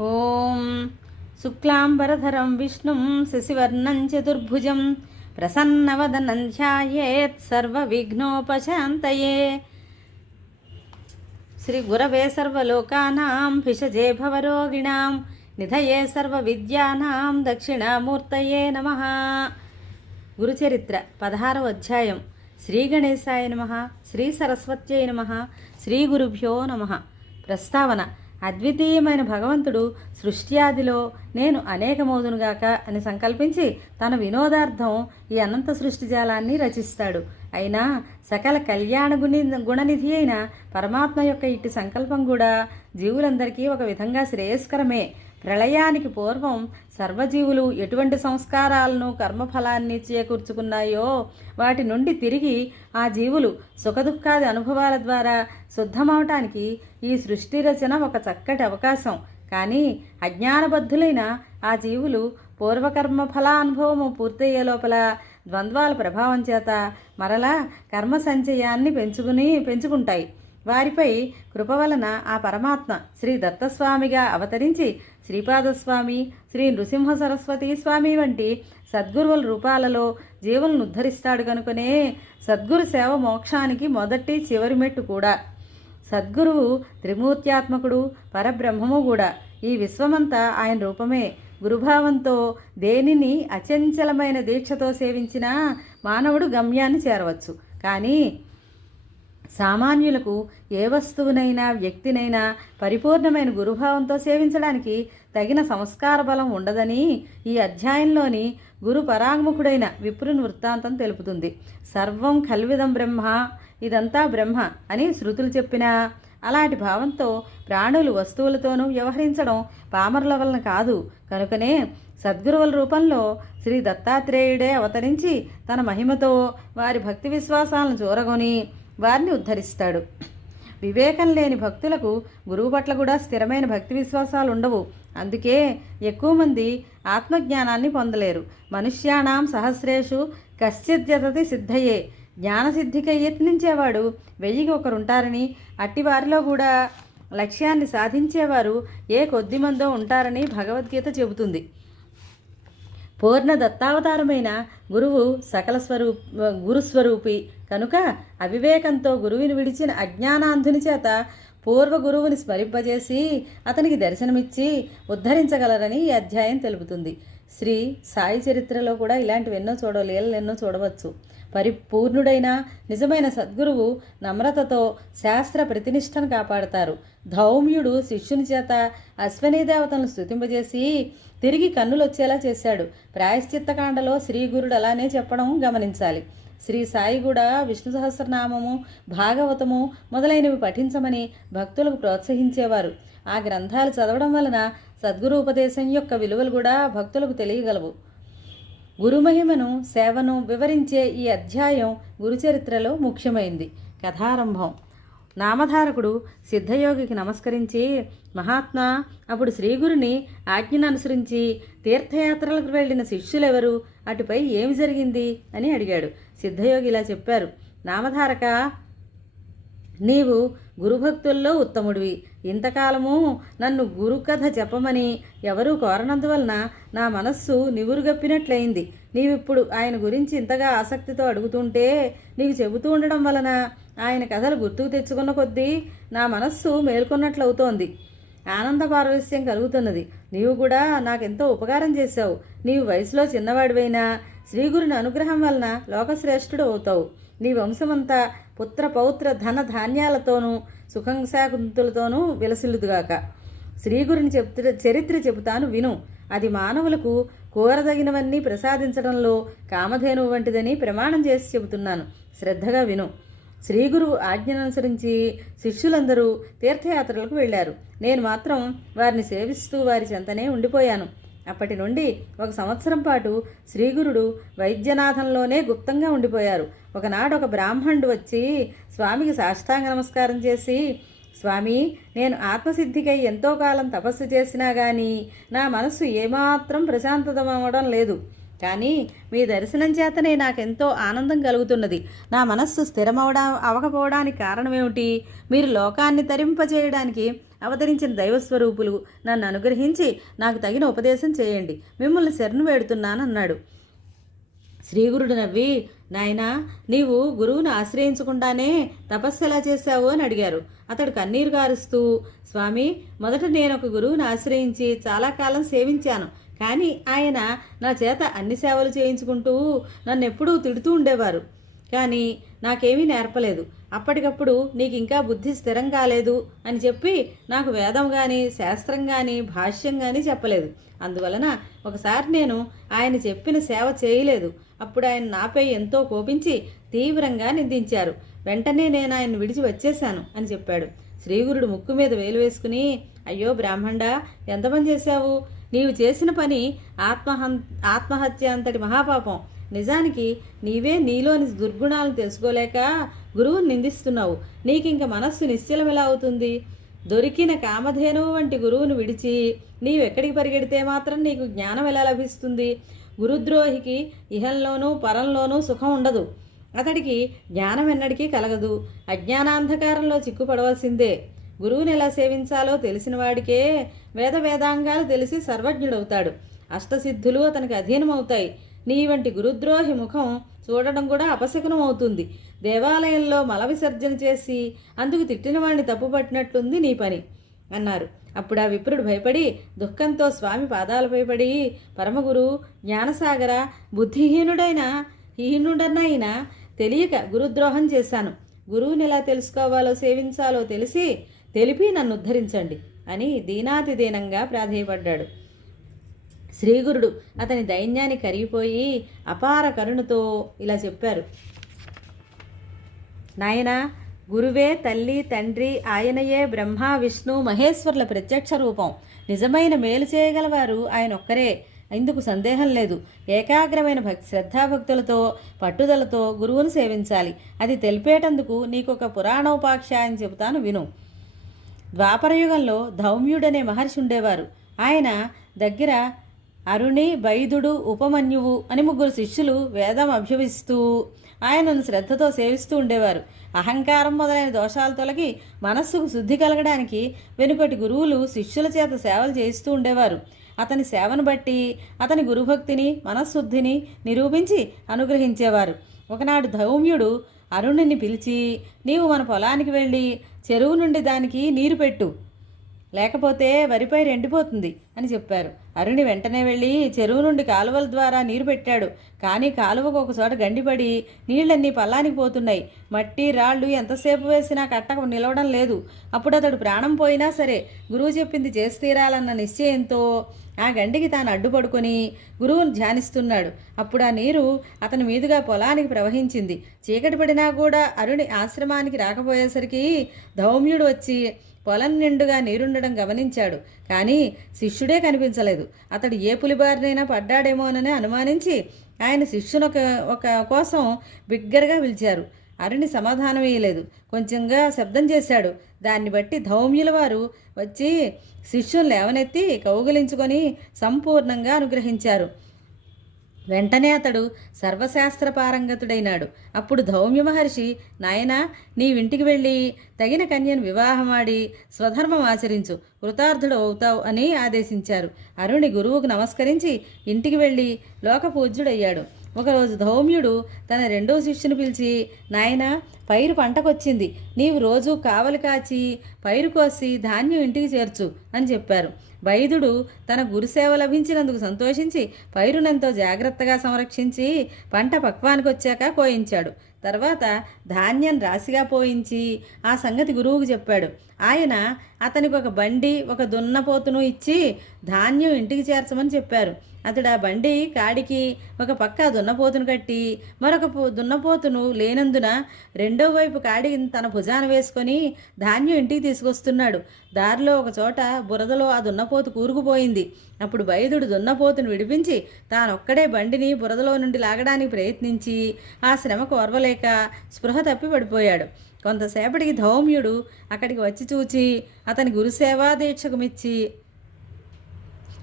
ఓం శుక్లాంబరధరం విష్ణుం శశివర్ణం చతుర్భుజం ప్రసన్నవదనం ధ్యాయేత్ సర్వవిఘ్నోపశాంతయే. శ్రీ గురవే సర్వలోకానాం భిషజే భవరోగిణాం నిధయే సర్వవిద్యానాం దక్షిణామూర్తయే నమః. గురుచరిత్ర 16వ అధ్యాయం. శ్రీ గణేశాయ నమః, శ్రీ సరస్వత్యై నమః, శ్రీ గురుభ్యో నమః. ప్రస్తావన: అద్వితీయమైన భగవంతుడు సృష్ట్యాదిలో నేను అనేకమౌదునుగాక అని సంకల్పించి తన వినోదార్థం ఈ అనంత సృష్టి జాలాన్ని రచిస్తాడు. అయినా సకల కళ్యాణ గుణనిధి అయిన పరమాత్మ యొక్క ఇట్టి సంకల్పం కూడా జీవులందరికీ ఒక విధంగా శ్రేయస్కరమే. ప్రళయానికి పూర్వం సర్వజీవులు ఎటువంటి సంస్కారాలను కర్మఫలాన్ని చేకూర్చుకున్నాయో వాటి నుండి తిరిగి ఆ జీవులు సుఖదుఖాది అనుభవాల ద్వారా శుద్ధమవటానికి ఈ సృష్టి రచన ఒక చక్కటి అవకాశం. కానీ అజ్ఞానబద్ధులైన ఆ జీవులు పూర్వకర్మ ఫలానుభవము పూర్తయ్యే లోపల ద్వంద్వాల ప్రభావం చేత మరలా కర్మ సంచయాన్ని పెంచుకుంటాయి. వారిపై కృప వలన ఆ పరమాత్మ శ్రీ దత్తస్వామిగా అవతరించి శ్రీపాదస్వామి, శ్రీ నృసింహ సరస్వతి స్వామి వంటి సద్గురువుల రూపాలలో జీవులను ఉద్ధరిస్తాడు కనుకనే సద్గురు సేవ మోక్షానికి మొదటి చివరి మెట్టు కూడా. సద్గురువు త్రిమూర్త్యాత్మకుడు, పరబ్రహ్మము కూడా. ఈ విశ్వమంతా ఆయన రూపమే. గురుభావంతో దేనిని అచంచలమైన దీక్షతో సేవించినా మానవుడు గమ్యాన్ని చేరవచ్చు. కానీ సామాన్యులకు ఏ వస్తువునైనా వ్యక్తినైనా పరిపూర్ణమైన గురుభావంతో సేవించడానికి తగిన సంస్కార బలం ఉండదని ఈ అధ్యాయంలోని గురు పరాంగుముఖుడైన విప్రుని వృత్తాంతం తెలుపుతుంది. సర్వం కల్విదం బ్రహ్మ, ఇదంతా బ్రహ్మ అని శృతులు చెప్పినా అలాంటి భావంతో ప్రాణులు వస్తువులతోనూ వ్యవహరించడం పామరుల వలన కాదు. కనుకనే సద్గురువుల రూపంలో శ్రీ దత్తాత్రేయుడే అవతరించి తన మహిమతో వారి భక్తి విశ్వాసాలను చూరగొని వారిని ఉద్ధరిస్తాడు. వివేకం లేని భక్తులకు గురువు పట్ల కూడా స్థిరమైన భక్తి విశ్వాసాలు ఉండవు. అందుకే ఎక్కువ మంది ఆత్మజ్ఞానాన్ని పొందలేరు. మనుష్యాణం సహస్రేషు కశ్చిద్యతతి సిద్ధయే. జ్ఞానసిద్ధికై యత్నించేవాడు 1000కి ఒకరుంటారని, అట్టివారిలో కూడా లక్ష్యాన్ని సాధించేవారు ఏ కొద్ది మందో ఉంటారని భగవద్గీత చెబుతుంది. పూర్ణ దత్తావతారమైన గురువు సకల గురుస్వరూపి కనుక అవివేకంతో గురువుని విడిచిన అజ్ఞానాంధుని చేత పూర్వ గురువుని స్మరింపజేసి అతనికి దర్శనమిచ్చి ఉద్ధరించగలరని ఈ అధ్యాయం తెలుపుతుంది. శ్రీ సాయి చరిత్రలో కూడా ఇలాంటివెన్నో లీలనెన్నో చూడవచ్చు. పరిపూర్ణుడైన నిజమైన సద్గురువు నమ్రతతో శాస్త్ర ప్రతినిష్టను కాపాడతారు. ధౌమ్యుడు శిష్యుని చేత అశ్వనీ దేవతలను స్తుతింపజేసి తిరిగి కన్నులొచ్చేలా చేశాడు. ప్రాయశ్చిత్తకాండలో శ్రీగురుడు అలానే చెప్పడం గమనించాలి. శ్రీ సాయి కూడా విష్ణు సహస్రనామము, భాగవతము మొదలైనవి పఠించమని భక్తులకు ప్రోత్సహించేవారు. ఆ గ్రంథాలు చదవడం వలన సద్గురు ఉపదేశం యొక్క విలువలు కూడా భక్తులకు తెలియగలవు. గురుమహిమను, సేవను వివరించే ఈ అధ్యాయం గురుచరిత్రలో ముఖ్యమైంది. కథారంభం. నామధారకుడు సిద్ధయోగికి నమస్కరించి, మహాత్మా, అప్పుడు శ్రీగురుని ఆజ్ఞను అనుసరించి తీర్థయాత్రలకు వెళ్ళిన శిష్యులెవరు, అటుపై ఏమి జరిగింది అని అడిగాడు. సిద్ధయోగి ఇలా చెప్పారు: నామధారక, నీవు గురుభక్తుల్లో ఉత్తముడివి. ఇంతకాలము నన్ను గురుకథ చెప్పమని ఎవరూ కోరనందువలన నా మనస్సు నివురుగప్పినట్లయింది. నీవిప్పుడు ఆయన గురించి ఇంతగా ఆసక్తితో అడుగుతుంటే నీకు చెబుతూ ఉండడం వలన ఆయన కథలు గుర్తుకు తెచ్చుకున్న కొద్దీ నా మనస్సు మేల్కొన్నట్లవుతోంది. ఆనంద పారవస్యం కలుగుతున్నది. నీవు కూడా నాకెంతో ఉపకారం చేశావు. నీవు వయసులో చిన్నవాడివైనా శ్రీగురుని అనుగ్రహం వలన లోకశ్రేష్ఠుడు అవుతావు. నీ వంశమంతా పుత్ర పౌత్ర ధన ధాన్యాలతోనూ సుఖంశాకుంతులతోనూ విలసిల్లుదుగాక. శ్రీగురుని చరిత్ర చెబుతాను విను. అది మానవులకు కోరదగినవన్నీ ప్రసాదించడంలో కామధేనువు వంటిదని ప్రమాణం చేసి చెబుతున్నాను. శ్రద్ధగా విను. శ్రీగురువు ఆజ్ఞననుసరించి శిష్యులందరూ తీర్థయాత్రలకు వెళ్ళారు. నేను మాత్రం వారిని సేవిస్తూ వారి చెంతనే ఉండిపోయాను. అప్పటి నుండి 1 సంవత్సరం పాటు శ్రీగురుడు వైద్యనాథంలోనే గుప్తంగా ఉండిపోయారు. ఒకనాడు ఒక బ్రాహ్మణుడు వచ్చి స్వామికి సాష్టాంగ నమస్కారం చేసి, స్వామి, నేను ఆత్మసిద్ధికై ఎంతో కాలం తపస్సు చేసినా కానీ నా మనస్సు ఏమాత్రం ప్రశాంతమవడం లేదు. కానీ మీ దర్శనం చేతనే నాకెంతో ఆనందం కలుగుతున్నది. నా మనస్సు స్థిరమవకపోవడానికి కారణమేమిటి? మీరు లోకాన్ని తరింపచేయడానికి అవతరించిన దైవస్వరూపులు నన్ను అనుగ్రహించి నాకు తగిన ఉపదేశం చేయండి, మిమ్మల్ని శరణు వేడుతున్నానన్నాడు. శ్రీగురుడు నవ్వి, నాయనా, నీవు గురువును ఆశ్రయించకుండానే తపస్సు ఎలా చేశావు అని అడిగారు. అతడు కన్నీరు గారుస్తూ, స్వామి, మొదట నేను ఒక గురువును ఆశ్రయించి చాలా కాలం సేవించాను. కానీ ఆయన నా చేత అన్ని సేవలు చేయించుకుంటూ నన్ను ఎప్పుడూ తిడుతూ ఉండేవారు. కానీ నాకేమీ నేర్పలేదు. అప్పటికప్పుడు నీకు ఇంకా బుద్ధి స్థిరం కాలేదు అని చెప్పి నాకు వేదం కానీ శాస్త్రం కానీ భాష్యం కానీ చెప్పలేదు. అందువలన ఒకసారి నేను ఆయన చెప్పిన సేవ చేయలేదు. అప్పుడు ఆయన నాపై ఎంతో కోపించి తీవ్రంగా నిందించారు. వెంటనే నేను ఆయన విడిచి వచ్చేశాను అని చెప్పాడు. శ్రీగురుడు ముక్కు మీద వేలు వేసుకుని, అయ్యో బ్రాహ్మణ, ఎంత పని చేశావు? నీవు చేసిన పని ఆత్మహత్య అంతటి మహాపాపం. నిజానికి నీవే నీలోని దుర్గుణాలను తెలుసుకోలేక గురువుని నిందిస్తున్నావు. నీకింక మనస్సు నిశ్చలమెలా అవుతుంది? దొరికిన కామధేనువు వంటి గురువును విడిచి నీవెక్కడికి పరిగెడితే మాత్రం నీకు జ్ఞానం ఎలా లభిస్తుంది? గురుద్రోహికి ఇహంలోనూ పరంలోనూ సుఖం ఉండదు. అతడికి జ్ఞానం ఎన్నటికీ కలగదు. అజ్ఞానాంధకారంలో చిక్కుపడవలసిందే. గురువుని ఎలా సేవించాలో తెలిసిన వాడికే వేదాంగాలు తెలిసి సర్వజ్ఞుడవుతాడు. అష్టసిద్ధులు అతనికి అధీనమవుతాయి. నీ వంటి గురుద్రోహి ముఖం చూడడం కూడా అపశకునం అవుతుంది. దేవాలయంలో మల విసర్జన చేసి అందుకు తిట్టిన వాడిని తప్పుపట్టినట్లుంది నీ పని అన్నారు. అప్పుడు ఆ విప్రుడు భయపడి దుఃఖంతో స్వామి పాదాలపై పడి, పరమగురు, జ్ఞానసాగర, హీనుడనైనా తెలియక గురుద్రోహం చేశాను. గురువుని ఎలా తెలుసుకోవాలో సేవించాలో తెలిపి నన్ను ఉద్ధరించండి అని దీనాతిదీనంగా ప్రాధేయపడ్డాడు. శ్రీగురుడు అతని దైన్యాన్ని కరిగిపోయి అపార కరుణతో ఇలా చెప్పారు. నాయనా, గురువే తల్లి తండ్రి, ఆయనయే బ్రహ్మ విష్ణు మహేశ్వరుల ప్రత్యక్ష రూపం. నిజమైన మేలు చేయగలవారు ఆయన ఒక్కరే, ఇందుకు సందేహం లేదు. ఏకాగ్రమైన శ్రద్ధాభక్తులతో పట్టుదలతో గురువును సేవించాలి. అది తెలిపేటందుకు నీకొక పురాణోపాఖ్యాయం చెబుతాను, విను. ద్వాపరయుగంలో ధౌమ్యుడనే మహర్షి ఉండేవారు. ఆయన దగ్గర అరుణి, బైదుడు, ఉపమన్యువు అని 3 శిష్యులు వేదం అభ్యసిస్తూ ఆయనను శ్రద్ధతో సేవిస్తూ ఉండేవారు. అహంకారం మొదలైన దోషాలు తొలగి మనస్సుకు శుద్ధి కలగడానికి వెనుకటి గురువులు శిష్యుల చేత సేవలు చేయిస్తూ ఉండేవారు. అతని సేవను బట్టి అతని గురుభక్తిని మనశ్శుద్ధిని నిరూపించి అనుగ్రహించేవారు. ఒకనాడు ధౌమ్యుడు అరుణుని పిలిచి, నీవు మన పొలానికి వెళ్ళి చెరువు నుండి దానికి నీరు పెట్టు, లేకపోతే వరిపై ఎండిపోతుంది అని చెప్పారు. అరుణి వెంటనే వెళ్ళి చెరువు నుండి కాలువల ద్వారా నీరు పెట్టాడు. కానీ కాలువకు ఒకచోట గండిపడి నీళ్ళన్నీ పల్లానికి పోతున్నాయి. మట్టి రాళ్ళు ఎంతసేపు వేసినా కట్టకు నిలవడం లేదు. అప్పుడు అతడు ప్రాణం పోయినా సరే గురువు చెప్పింది చేసి తీరాలన్న నిశ్చయంతో ఆ గండికి తాను అడ్డుపడుకొని గురువును ధ్యానిస్తున్నాడు. అప్పుడు ఆ నీరు అతని మీదుగా పొలానికి ప్రవహించింది. చీకటి పడినా కూడా అరుణి ఆశ్రమానికి రాకపోయేసరికి ధౌమ్యుడు వచ్చి పొలం నిండుగా నీరుండడం గమనించాడు. కానీ శిష్యుడే కనిపించలేదు. అతడు ఏ పులిబారినైనా పడ్డాడేమోనని అనుమానించి ఆయన శిష్యును కోసం బిగ్గరగా పిలిచారు. అరుణి సమాధానం ఇయ్యలేదు. కొంచెంగా శబ్దం చేశాడు. దాన్ని బట్టి ధౌమ్యుల వారు వచ్చి శిష్యుని లేవనెత్తి కౌగిలించుకొని సంపూర్ణంగా అనుగ్రహించారు. వెంటనే అతడు సర్వశాస్త్ర పారంగతుడైనాడు. అప్పుడు ధౌమ్య మహర్షి, నాయనా, నీవింటికి వెళ్ళి తగిన కన్యను వివాహమాడి స్వధర్మం ఆచరించు, కృతార్థుడు అవుతావు అని ఆదేశించారు. అరుణి గురువుకు నమస్కరించి ఇంటికి వెళ్ళి లోకపూజ్యుడయ్యాడు. ఒకరోజు ధౌమ్యుడు తన 2వ శిష్యుని పిలిచి, నాయనా, పైరు పంటకొచ్చింది. నీవు రోజు కావలి కాచి పైరు కోసి ధాన్యం ఇంటికి చేర్చు అని చెప్పారు. వైదుడు తన గురుసేవ లభించినందుకు సంతోషించి పైరునెంతో జాగ్రత్తగా సంరక్షించి పంట పక్వానికి వచ్చాక కోయించాడు. తర్వాత ధాన్యం రాశిగా పోయించి ఆ సంగతి గురువుకు చెప్పాడు. ఆయన అతనికి ఒక బండి, ఒక దున్నపోతును ఇచ్చి ధాన్యం ఇంటికి చేర్చమని చెప్పారు. అతడు ఆ బండి కాడికి ఒక పక్క దున్నపోతును కట్టి మరొక దున్నపోతును లేనందున 2వ వైపు కాడికి తన భుజాన వేసుకొని ధాన్యం ఇంటికి తీసుకొస్తున్నాడు. దారిలో ఒక చోట బురదలో ఆ దున్నపోతు కూరుకుపోయింది. అప్పుడు వైదుడు దున్నపోతును విడిపించి తానొక్కడే బండిని బురదలో నుండి లాగడానికి ప్రయత్నించి ఆ శ్రమకు ఓర్వలేక స్పృహ తప్పి పడిపోయాడు. కొంతసేపటికి ధౌమ్యుడు అక్కడికి వచ్చి చూచి అతని గురుసేవా దీక్షకు మెచ్చి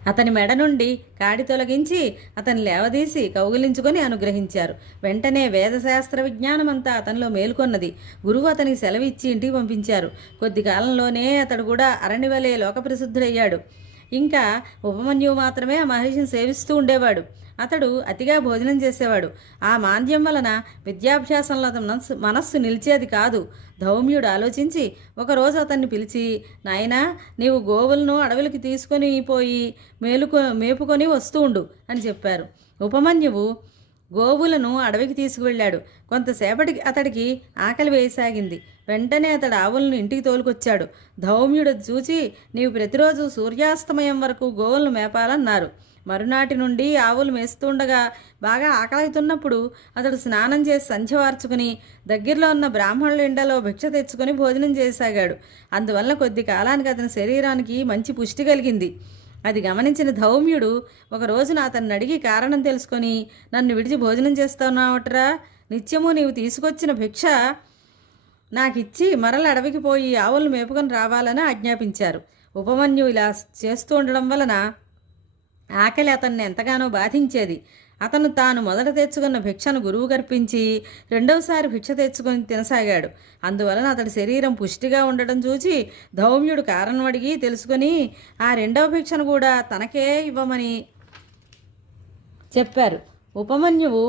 అతని మెడ నుండి కాడి తొలగించి అతని లేవదీసి కౌగిలించుకొని అనుగ్రహించారు. వెంటనే వేదశాస్త్ర విజ్ఞానమంతా అతనిలో మేల్కొన్నది. గురువు అతనికి సెలవిచ్చి ఇంటికి పంపించారు. కొద్ది కాలంలోనే అతడు కూడా అరణివలే లోకప్రసిద్ధుడయ్యాడు. ఇంకా ఉపమన్యువు మాత్రమే ఆ మహర్షిని సేవిస్తూ ఉండేవాడు. అతడు అతిగా భోజనం చేసేవాడు. ఆ మాంద్యం వలన విద్యాభ్యాసంలో అతని మనస్సు నిలిచేది కాదు. ధౌమ్యుడు ఆలోచించి ఒకరోజు అతన్ని పిలిచి, నాయనా, నీవు గోవులను అడవులకి తీసుకొని పోయి మేపుకొని వస్తూ ఉండు అని చెప్పారు. ఉపమన్యువు గోవులను అడవికి తీసుకువెళ్ళాడు. కొంతసేపటికి అతడికి ఆకలి వేయసాగింది. వెంటనే అతడు ఆవులను ఇంటికి తోలుకొచ్చాడు. ధౌమ్యుడు చూచి, నీవు ప్రతిరోజు సూర్యాస్తమయం వరకు గోవులను మేపాలన్నారు. మరునాటి నుండి ఆవులు మేస్తుండగా బాగా ఆకలితున్నప్పుడు అతడు స్నానం చేసి సంధ్య వార్చుకుని దగ్గరలో ఉన్న బ్రాహ్మణుల ఇండలో భిక్ష తెచ్చుకొని భోజనం చేయసాగాడు. అందువల్ల కొద్ది కాలానికి అతని శరీరానికి మంచి పుష్టి కలిగింది. అది గమనించిన ధౌమ్యుడు ఒక రోజున అతన్ని అడిగి కారణం తెలుసుకొని, నన్ను విడిచి భోజనం చేస్తున్నావటరా, నిత్యము నీవు తీసుకొచ్చిన భిక్ష నాకిచ్చి మరల అడవికి పోయి ఆవులను మేపుకొని రావాలని ఆజ్ఞాపించారు. ఉపమన్యు ఇలా చేస్తూ ఉండడం వలన ఆకలి అతన్ని ఎంతగానో బాధించేది. అతను తాను మొదట తెచ్చుకున్న భిక్షను గురువు గర్పించి రెండవసారి భిక్ష తెచ్చుకొని తినసాగాడు. అందువలన అతడి శరీరం పుష్టిగా ఉండడం చూచి ధౌమ్యుడు కారణం అడిగి తెలుసుకొని ఆ రెండవ భిక్షను కూడా తనకే ఇవ్వమని చెప్పారు. ఉపమన్యువు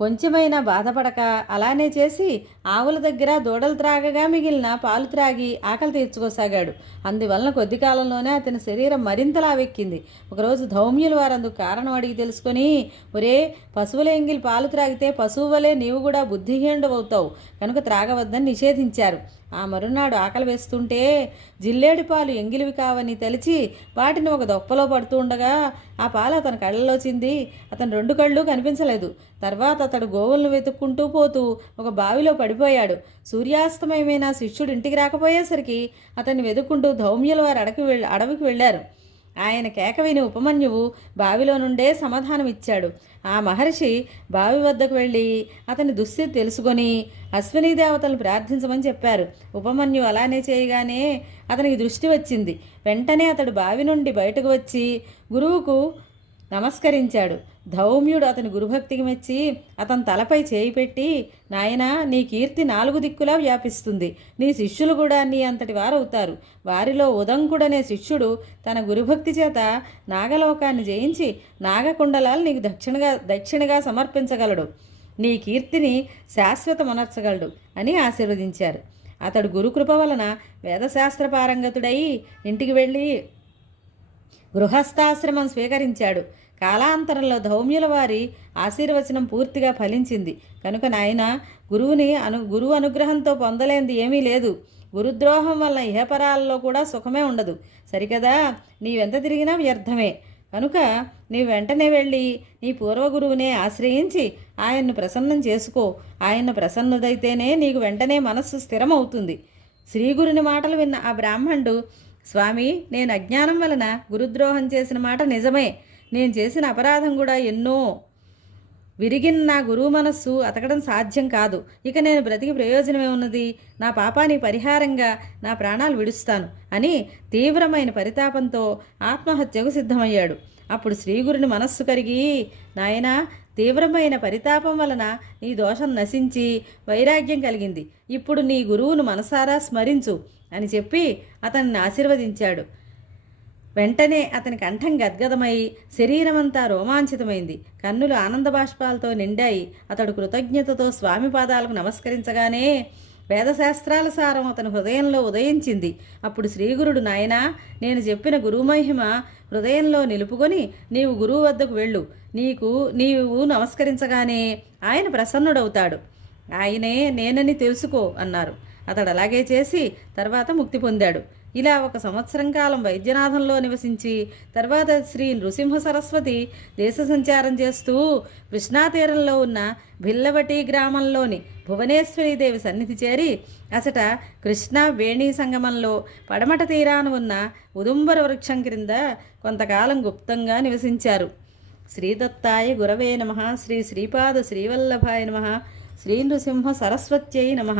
కొంచెమైనా బాధపడక అలానే చేసి ఆవుల దగ్గర దూడలు త్రాగగా మిగిలిన పాలు త్రాగి ఆకలి తీర్చుకోసాగాడు. అందువలన కొద్ది కాలంలోనే అతని శరీరం మరింతలా వెక్కింది. ఒకరోజు ధౌమ్యులు వారందుకు కారణం అడిగి తెలుసుకొని, ఒరే, పశువుల ఎంగిలి పాలు త్రాగితే పశువు వలె నీవు కూడా బుద్ధిహీనుడవుతావు కనుక త్రాగవద్దని నిషేధించారు. ఆ మరునాడు ఆకలి వేస్తుంటే జిల్లేడి పాలు ఎంగిలివి కావని తెలిసి వాటిని ఒక దొప్పలో పడుతూ ఉండగా ఆ పాలు అతని కళ్ళలో చింది అతని రెండు కళ్ళు కనిపించలేదు. తర్వాత అతడు గోవులను వెతుక్కుంటూ పోతూ ఒక బావిలో పడిపోయాడు. సూర్యాస్తమయమైన శిష్యుడు ఇంటికి రాకపోయేసరికి అతన్ని వెతుక్కుంటూ ధౌమ్యుల వారు అడవికి వెళ్ళారు. ఆయన కేక విని ఉపమన్యువు బావిలో నుండే సమాధానం ఇచ్చాడు. ఆ మహర్షి బావి వద్దకు వెళ్ళి అతని దుస్థితి తెలుసుకొని అశ్వినీ దేవతలను ప్రార్థించమని చెప్పారు. ఉపమన్యువు అలానే చేయగానే అతనికి దృష్టి వచ్చింది. వెంటనే అతడు బావి నుండి బయటకు వచ్చి గురువుకు నమస్కరించాడు. ధౌమ్యుడు అతని గురుభక్తికి మెచ్చి అతని తలపై చేయి పెట్టి, నాయనా, నీ కీర్తి 4 దిక్కులా వ్యాపిస్తుంది. నీ శిష్యులు కూడా నీ అంతటి వారవుతారు. వారిలో ఉదంకుడనే శిష్యుడు తన గురుభక్తి చేత నాగలోకాన్ని జయించి నాగకుండలాలు నీకు దక్షిణగా సమర్పించగలడు. నీ కీర్తిని శాశ్వతమనర్చగలడు అని ఆశీర్వదించారు. అతడు గురుకృప వలన వేదశాస్త్ర పారంగతుడై ఇంటికి వెళ్ళి గృహస్థాశ్రమం స్వీకరించాడు. కాలాంతరంలో ధౌమ్యుల వారి ఆశీర్వచనం పూర్తిగా ఫలించింది. కనుక నాయన, గురువు అనుగ్రహంతో పొందలేంది ఏమీ లేదు. గురుద్రోహం వల్ల ఇహపరాలలో కూడా సుఖమే ఉండదు. సరికదా, నీవెంత తిరిగినా వ్యర్థమే. కనుక నీవు వెంటనే వెళ్ళి నీ పూర్వగురువునే ఆశ్రయించి ఆయన్ను ప్రసన్నం చేసుకో. ఆయన ప్రసన్నుడైతేనే నీకు వెంటనే మనస్సు స్థిరమవుతుంది. శ్రీగురుని మాటలు విన్న ఆ బ్రాహ్మణుడు, స్వామి, నేను అజ్ఞానం వలన గురుద్రోహం చేసిన మాట నిజమే. నేను చేసిన అపరాధం కూడా ఎన్నో. విరిగిన నా గురువు మనస్సు అతకడం సాధ్యం కాదు. ఇక నేను బ్రతికి ప్రయోజనమే ఉన్నది. నా పాపానికి పరిహారంగా నా ప్రాణాలు విడుస్తాను అని తీవ్రమైన పరితాపంతో ఆత్మహత్యకు సిద్ధమయ్యాడు. అప్పుడు శ్రీగురుని మనస్సు కరిగి, నాయనా, తీవ్రమైన పరితాపం వలన నీ దోషం నశించి వైరాగ్యం కలిగింది. ఇప్పుడు నీ గురువును మనసారా స్మరించు అని చెప్పి అతన్ని ఆశీర్వదించాడు. వెంటనే అతని కంఠం గద్గదమై శరీరమంతా రోమాంచితమైంది. కన్నులు ఆనంద బాష్పాలతో నిండాయి. అతడు కృతజ్ఞతతో స్వామి పాదాలకు నమస్కరించగానే వేదశాస్త్రాల సారం అతని హృదయంలో ఉదయించింది. అప్పుడు శ్రీగురుడు, నాయనా, నేను చెప్పిన గురుమహిమ హృదయంలో నిలుపుకొని నీవు గురువు వద్దకు వెళ్ళు. నీవు నమస్కరించగానే ఆయన ప్రసన్నుడవుతాడు. ఆయనే నేనని తెలుసుకో అన్నారు. అతడు అలాగే చేసి తర్వాత ముక్తి పొందాడు. ఇలా 1 సంవత్సరం కాలం వైద్యనాథంలో నివసించి తర్వాత శ్రీ నృసింహ సరస్వతి దేశ సంచారం చేస్తూ కృష్ణాతీరంలో ఉన్న భిల్లవటి గ్రామంలోని భువనేశ్వరీదేవి సన్నిధి చేరి అసట కృష్ణ వేణీ సంగమంలో పడమట తీరాన ఉన్న ఉదుంబర వృక్షం క్రింద కొంతకాలం గుప్తంగా నివసించారు. శ్రీదత్తాయ గురవే నమః. శ్రీ శ్రీపాద శ్రీవల్లభాయ నమః. శ్రీ నృసింహ సరస్వత్యై నమః.